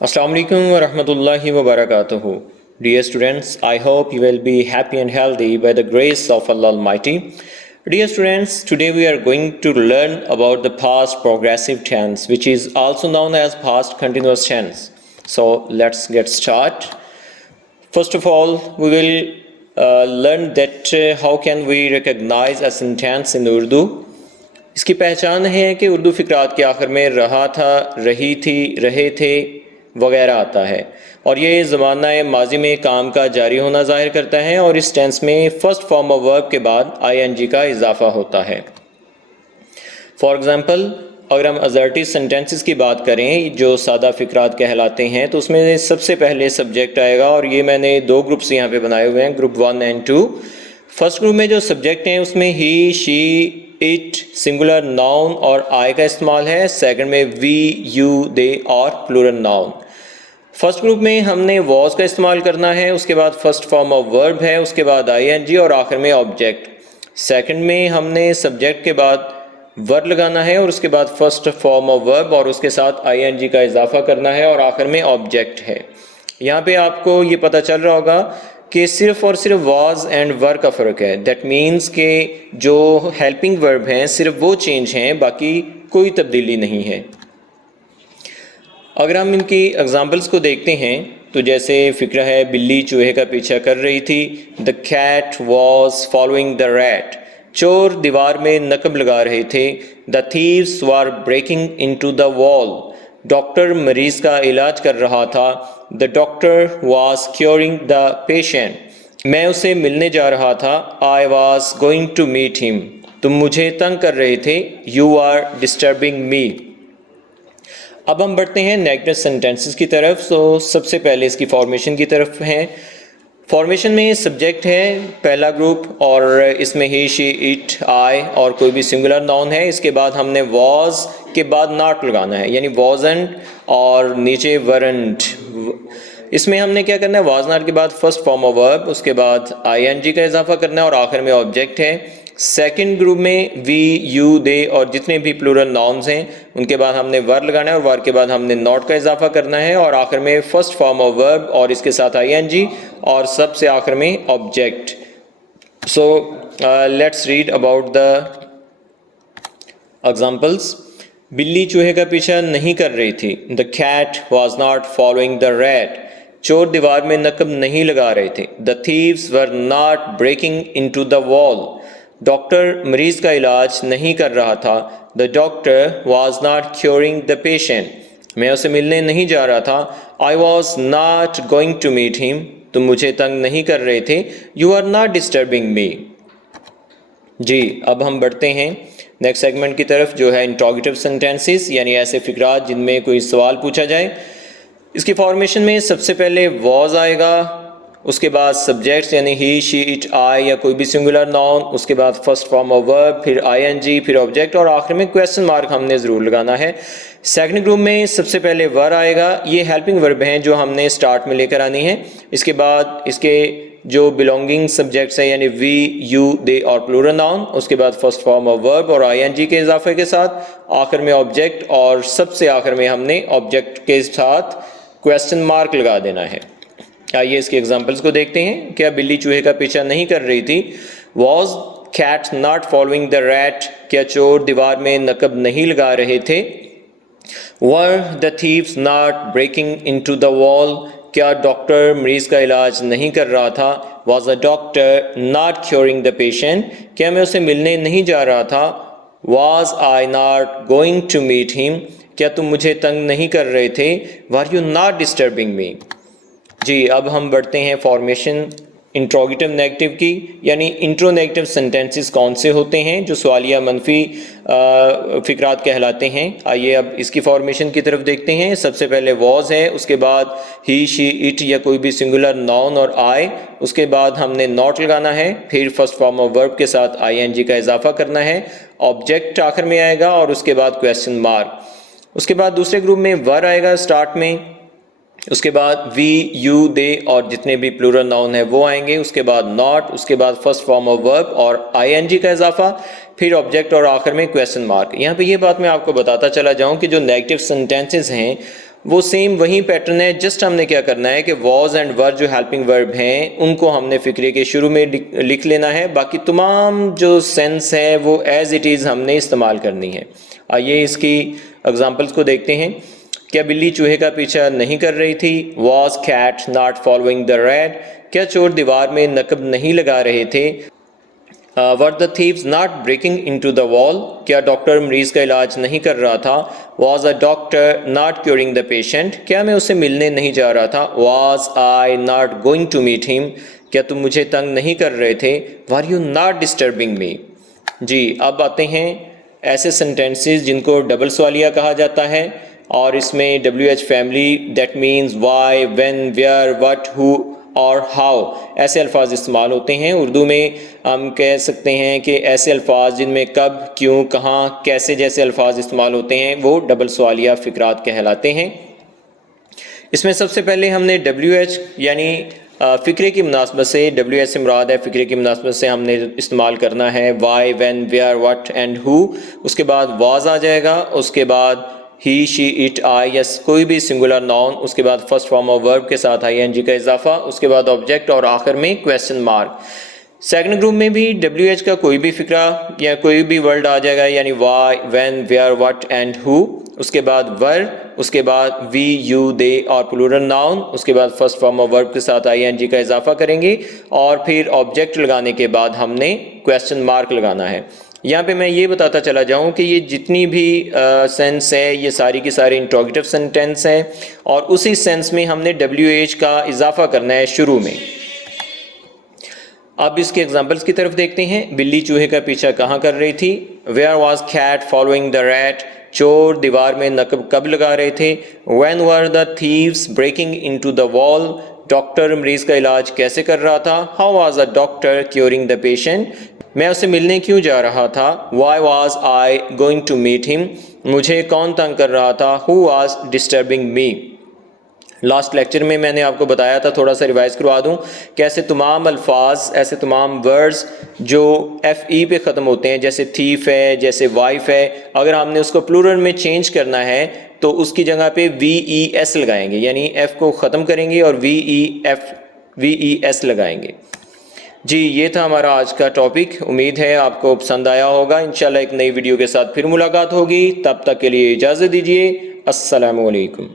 Assalamu alaikum wa rahmatullahi wa barakatuhu. Dear students, I hope you will be happy and healthy by the grace of Allah Almighty. Dear students, today we are going to learn about the past progressive tense, which is also known as past continuous tense. So let's get started. First of all, we will learn that how can we recognize a sentence in Urdu. इसकी पहचान है कि उर्दू फ़िक्रात के आखिर में रहा था, रही थी, रहे थे वगैरह आता है और ये ज़माना माजी में काम का जारी होना ज़ाहिर करता है और इस टेंस में फ़र्स्ट फॉर्म ऑफ वर्ब के बाद आईएनजी का इजाफा होता है। फॉर एग्ज़ाम्पल, अगर हम असर्टिव सेंटेंसेस की बात करें जो सादा फ़िक्रात कहलाते हैं तो उसमें सबसे पहले सब्जेक्ट आएगा और ये मैंने दो ग्रुप्स यहाँ पे बनाए हुए हैं, ग्रुप 1 एंड 2। फर्स्ट ग्रुप में जो सब्जेक्ट हैं उसमें ही, शी, इट, सिंगुलर नाउन और आई का इस्तेमाल है। सेकंड में वी, यू, दे और प्लूरल नाउन। फर्स्ट ग्रुप में हमने वॉज का इस्तेमाल करना है, उसके बाद फर्स्ट फॉर्म ऑफ वर्ब है, उसके बाद आईएनजी और आखिर में ऑब्जेक्ट। सेकंड में हमने सब्जेक्ट के बाद वर्ब लगाना है और उसके बाद फर्स्ट फॉर्म ऑफ वर्ब और उसके साथ आईएनजी का इजाफा करना है और आखिर में ऑब्जेक्ट है। यहाँ पे आपको ये पता चल रहा होगा कि सिर्फ और सिर्फ वॉज एंड वर का फ़र्क है। दैट मीन्स के जो हेल्पिंग वर्ब हैं सिर्फ वो चेंज हैं, बाकी कोई तब्दीली नहीं है। अगर हम इनकी एग्जांपल्स को देखते हैं तो जैसे फ़िक्र है, बिल्ली चूहे का पीछा कर रही थी। The cat was following the rat. चोर दीवार में नकब लगा रहे थे। The thieves were breaking into the wall. Doctor मरीज़ का इलाज कर रहा था। The doctor was curing the patient. मैं उसे मिलने जा रहा था। I was going to meet him. तुम मुझे तंग कर रहे थे। You are disturbing me. अब हम बढ़ते हैं नेगेटिव सेंटेंसेस की तरफ। सबसे पहले इसकी फॉर्मेशन की तरफ हैं। फॉर्मेशन में सब्जेक्ट है पहला ग्रुप और इसमें ही, शी, इट, आई और कोई भी सिंगुलर नाउन है। इसके बाद हमने वॉज के बाद नॉट लगाना है, यानी वॉजंट और नीचे वरंट। इसमें हमने क्या करना है, वॉज नॉट के बाद फर्स्ट फॉर्म ऑफ वर्ब, उसके बाद आईएनजी का इजाफा करना है और आखिर में ऑब्जेक्ट है। सेकंड ग्रुप में वी, यू, दे और जितने भी प्लूरल नाउन्स हैं उनके बाद हमने वर्ब लगाना है और वर्ब के बाद हमने नॉट का इजाफा करना है और आखिर में फर्स्ट फॉर्म ऑफ वर्ब और इसके साथ आईएनजी और सबसे आखिर में object. So let's read about the examples. बिल्ली चूहे का पीछा नहीं कर रही थी। The cat was not following the rat. चोर दीवार में नकब नहीं लगा रहे थे। The thieves were not breaking into the wall. Doctor मरीज का इलाज नहीं कर रहा था। The doctor was not curing the patient. मैं उसे मिलने नहीं जा रहा था। I was not going to meet him. तुम मुझे तंग नहीं कर रहे थे। You are not disturbing me. जी, अब हम बढ़ते हैं नेक्स्ट सेगमेंट की तरफ जो है इंट्रोगेटिव सेंटेंसेस, यानी ऐसे फिक्रात जिनमें कोई सवाल पूछा जाए। इसकी फॉर्मेशन में सबसे पहले वॉज आएगा, उसके बाद सब्जेक्ट्स यानी ही, शी, इट, आई या कोई भी सिंगुलर नाउन, उसके बाद फर्स्ट फॉर्म ऑफ वर्ब, फिर आईएनजी, फिर ऑब्जेक्ट और आखिर में क्वेश्चन मार्क हमने ज़रूर लगाना है। सेकंड ग्रुप में सबसे पहले वर आएगा। ये हेल्पिंग वर्ब हैं जो हमने स्टार्ट में लेकर आनी है। इसके बाद इसके जो बिलोंगिंग सब्जेक्ट्स हैं यानी वी, यू, दे और प्लूरल नाउन, उसके बाद फर्स्ट फॉर्म ऑफ वर्ब और आईएनजी के इजाफे के साथ आखिर में ऑब्जेक्ट और सबसे आखिर में हमने ऑब्जेक्ट के साथ क्वेश्चन मार्क लगा देना है। आइए इसके एग्जाम्पल्स को देखते हैं। क्या बिल्ली चूहे का पीछा नहीं कर रही थी? Was cat not following the rat. क्या चोर दीवार में नकब नहीं लगा रहे थे? Were the thieves not breaking into the wall. क्या डॉक्टर मरीज का इलाज नहीं कर रहा था? Was the doctor not curing the patient. क्या मैं उसे मिलने नहीं जा रहा था? Was I not going to meet him. क्या तुम मुझे तंग नहीं कर रहे थे? Were you not disturbing me. जी, अब हम बढ़ते हैं फॉर्मेशन इंट्रोगेटिव नेगेटिव की, यानी इंट्रो नेगेटिव सेंटेंसेस कौन से होते हैं जो सवालिया मनफी फिक्रात कहलाते हैं। आइए अब इसकी फॉर्मेशन की तरफ देखते हैं। सबसे पहले वॉज है, उसके बाद ही, शी, इट या कोई भी सिंगुलर नाउन और आई, उसके बाद हमने नॉट लगाना है, फिर फर्स्ट फॉर्म ऑफ वर्ब के साथ आईएनजी का इजाफा करना है, ऑब्जेक्ट आखिर में आएगा और उसके बाद क्वेश्चन मार्क। उसके बाद दूसरे ग्रुप में वर आएगा स्टार्ट में, उसके बाद वी, यू, दे और जितने भी प्लूरल नाउन है वो आएंगे, उसके बाद नॉट, उसके बाद फर्स्ट फॉर्म ऑफ वर्ब और आईएनजी का इजाफा, फिर ऑब्जेक्ट और आखिर में क्वेश्चन मार्क। यहाँ पे ये बात मैं आपको बताता चला जाऊँ कि जो नेगेटिव सेंटेंसेस हैं वो सेम वही पैटर्न है, जस्ट हमने क्या करना है कि वॉज एंड वर जो हेल्पिंग वर्ब हैं उनको हमने फ़िक्रे के शुरू में लिख लेना है, बाकी तमाम जो सेंस है वो एज़ इट इज़ हमने इस्तेमाल करनी है। आइए इसकी एग्जांपल्स को देखते हैं। क्या बिल्ली चूहे का पीछा नहीं कर रही थी? Was cat not following the rat? क्या चोर दीवार में नकब नहीं लगा रहे थे? Were the thieves not breaking into the wall? क्या डॉक्टर मरीज का इलाज नहीं कर रहा था? Was a doctor not curing the patient? क्या मैं उससे मिलने नहीं जा रहा था? Was I not going to meet him? क्या तुम मुझे तंग नहीं कर रहे थे? Were you not disturbing me? जी, अब आते हैं ऐसे सेंटेंसेस जिनको डबल सवालिया कहा जाता है, और इसमें WH family that means why, when, where, what, who और हाउ ऐसे अल्फाज इस्तेमाल होते हैं। उर्दू में हम कह सकते हैं कि ऐसे अल्फाज जिनमें कब, क्यों, कहाँ, कैसे जैसे अल्फाज इस्तेमाल होते हैं वो डबल सवालिया फ़िक्रात कहलाते हैं। इसमें सबसे पहले हमने WH यानी फ़िक्रे की मुनासबत से, WH से मुराद है फ़िक्रे की मुनासबत से हमने इस्तेमाल करना है why, when, where, what and who. उसके बाद वाज आ जाएगा, उसके बाद ही, शी, इट, आई या कोई भी सिंगुलर नाउन, उसके बाद फर्स्ट फॉर्म ऑफ वर्ब के साथ ING का इजाफा, उसके बाद ऑब्जेक्ट और आखिर में क्वेश्चन मार्क। सेकंड ग्रुप में भी WH का कोई भी फिक्रा या कोई भी वर्ड आ जाएगा, यानी why, when, where, what and who. उसके बाद वर, उसके बाद वी, यू, दे और प्लूरल नाउन, उसके बाद फर्स्ट फॉर्म ऑफ वर्ब के साथ ING का इजाफा करेंगे और फिर ऑब्जेक्ट लगाने के बाद हमने क्वेश्चन मार्क लगाना है। यहाँ पे मैं ये बताता चला जाऊँ कि ये जितनी भी सेंस है ये सारी की सारी इंट्रोगेटिव सेंटेंस है और उसी सेंस में हमने WH का इजाफा करना है शुरू में। अब इसके एग्जांपल्स की तरफ देखते हैं। बिल्ली चूहे का पीछा कहाँ कर रही थी? Where was cat following the rat? चोर दीवार में नकब कब लगा रहे थे? When were the thieves breaking into the wall? Doctor मरीज का इलाज कैसे कर रहा था? How was a doctor curing the patient? मैं उससे मिलने क्यों जा रहा था? Why was I going to meet him? मुझे कौन तंग कर रहा था? Who was disturbing me? Last lecture में मैंने आपको बताया था, थोड़ा सा रिवाइज करवा दूं, कि ऐसे तमाम अल्फाज, ऐसे तमाम वर्ड्स जो FE पे ख़त्म होते हैं, जैसे थीफ है, जैसे वाइफ है, अगर हमने उसको प्लूरल में चेंज करना है तो उसकी जगह पे VES लगाएंगे, यानी F को ख़त्म करेंगे और VES लगाएंगे। जी, ये था हमारा आज का टॉपिक। उम्मीद है आपको पसंद आया होगा। इंशाल्लाह एक नई वीडियो के साथ फिर मुलाकात होगी। तब तक के लिए इजाज़त दीजिए। अस्सलामु अलैकुम।